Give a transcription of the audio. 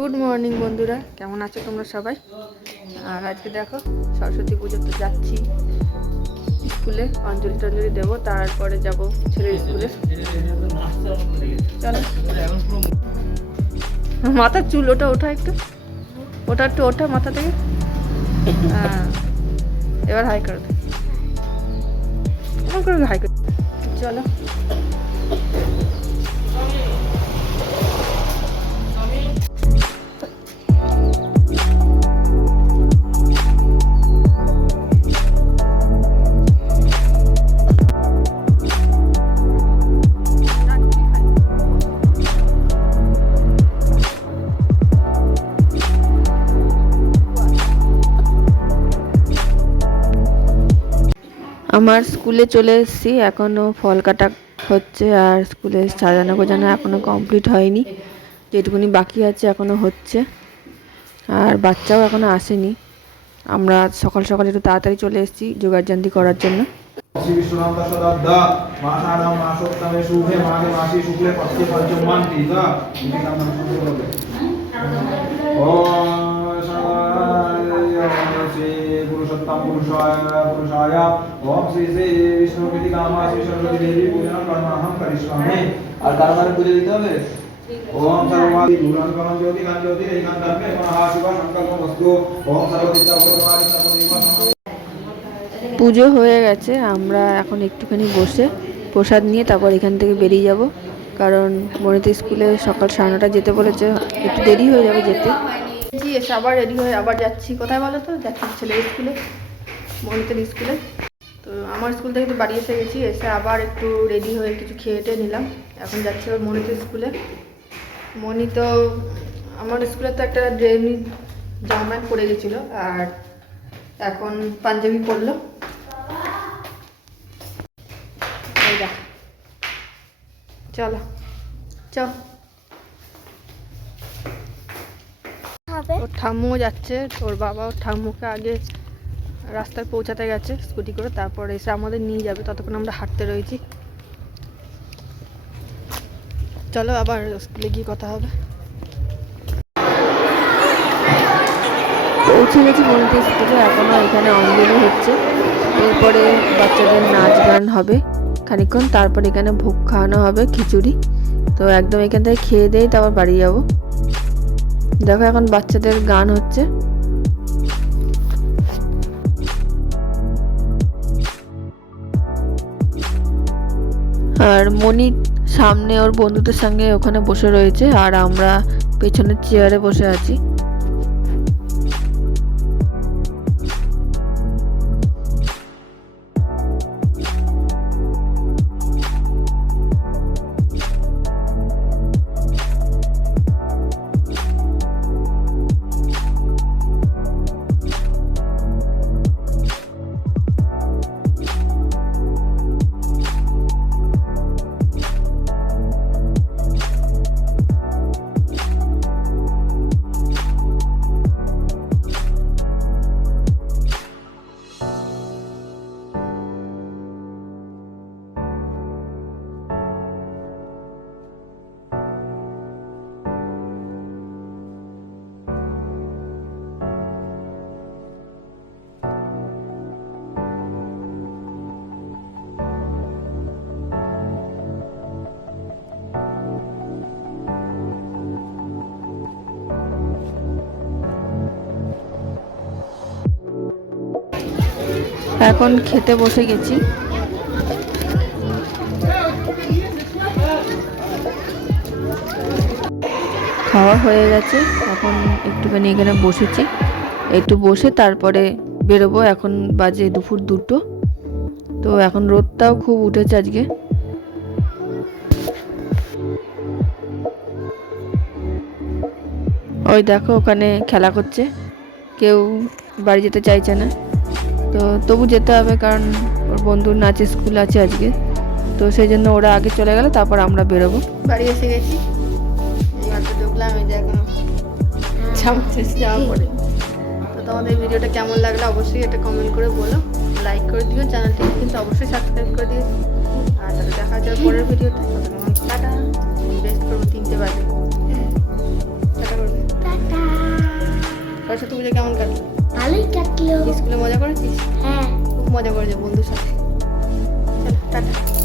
Good morning বন্ধুরা, কেমন আছো তোমরা সবাই? আর আজকে দেখো সরস্বতী পুজো তো যাচ্ছি স্কুলে, অঞ্জলি টঞ্জলি দেবো, তারপরে যাব ছেলের স্কুলে। চলো, মাথার চুল ওটা ওঠা একটু, ওটা একটু ওঠা মাথা থেকে। হ্যাঁ, এবার হাই করে দে, এমন করে হাই করে। চলো আমার স্কুলে চলে এসেছি, এখনও ফল কাটা হচ্ছে আর স্কুলে সাজানো গোছানো এখনও কমপ্লিট হয়নি, যেটুকুনি বাকি আছে এখনও হচ্ছে। আর বাচ্চাও এখনও আসেনি, আমরা সকাল সকাল একটু তাড়াতাড়ি চলে এসেছি জোগাড়জান্তি করার জন্য। पुरुषाय ओम श्री श्री विष्णु कृति कामा श्री सरस्वती देवी पूजन कर्म हम करिष्यामि। और काल माने पूजा दिते হবে। ओम सर्ववादी भूषण कमल ज्योति कांत ज्योति एकांतर में महाशिव संकल्प वस्तु ओम सर्वदित्ता भगवान सर्वदेवा। পুজো হয়ে গেছে, আমরা এখন একটুখানি বসে প্রসাদ নিয়ে তারপর এখান থেকে বেরিয়ে যাব, কারণ মনিতা স্কুলে সকাল 9:30 যেতে বলেছে, একটু দেরি হয়ে যাবে যেতে। এসে আবার রেডি হয়ে আবার যাচ্ছি, কোথায় বলো তো? যাচ্ছি ছেলের স্কুলে, মনিতার স্কুলে। তো আমার স্কুল থেকে তো বাড়ি এসে গেছি, এসে আবার একটু রেডি হয়ে কিছু খেয়ে নিলাম, এখন যাচ্ছি আবার মনিতার স্কুলে। মনি তো আমার স্কুলে তো একটা ড্রেনি জামা প্যান্ট পরে গেছিলো, আর এখন পাঞ্জাবি পরলো। চলো চল, ওর ঠাম্মুও যাচ্ছে, ওর বাবা ওর ঠাম্মুকে আগে রাস্তায় পৌঁছাতে গেছে স্কুটি করে, তারপরে এসে আমাদের নিয়ে যাবে, ততক্ষণ আমরা হাঁটতে রয়েছি। চলো আবার স্কুলে গিয়ে কথা হবে। পৌঁছে গেছি মনিতা স্কুলে, এখনও এখানে অঞ্জলি হচ্ছে, এরপরে বাচ্চাদের নাচ গান হবে খানিকক্ষণ, তারপর এখানে ভোগ খাওয়ানো হবে খিচুড়ি। তো একদম এখান থেকে খেয়ে দেই তারপর বাড়ি যাব। দেখো এখন বাচ্চাদের গান হচ্ছে। আর মনি সামনে ওর বন্ধুদের সঙ্গে ওখানে বসে রয়েছে, আর আমরা পেছনের চেয়ারে বসে আছি। এখন খেতে বসে গেছি। খাওয়া হয়ে গেছে, এখন একটুখানি এখানে বসেছি, একটু বসে তারপরে বেরোবো। এখন বাজে দুপুর 2টো, তো এখন রোদটাও খুব উঠেছে আজকে। ওই দেখো ওখানে খেলা করছে, কেউ বাড়ি যেতে চাইছে না, তো তবু যেতে হবে, কারণ ওর বন্ধুর নাচের স্কুল আছে আজকে, তো সেই জন্য ওরা আগে চলে গেল, তারপর আমরা বেরোবো। বাড়ি এসে গেছি, এইমাত্র ঢুকলাম, এই যে এখন যাওয়া পরে। তো তোমাদের ভিডিওটা কেমন লাগলো অবশ্যই এটা কমেন্ট করে বলো, লাইক করে দিও, চ্যানেলটিকে কিন্তু অবশ্যই সাবস্ক্রাইব করে দিও। আর তাহলে দেখা যাবে পরের ভিডিওতে। টাটা, বেস্ট করবো 3টে বাজে। টাটা করবে। সরস্বতী পুজো কেমন কাটলো? ভালোই কাটলো। স্কুলে মজা করেছিস? হ্যাঁ। খুব মজা করেছে বন্ধুর সাথে। চলো টাটা।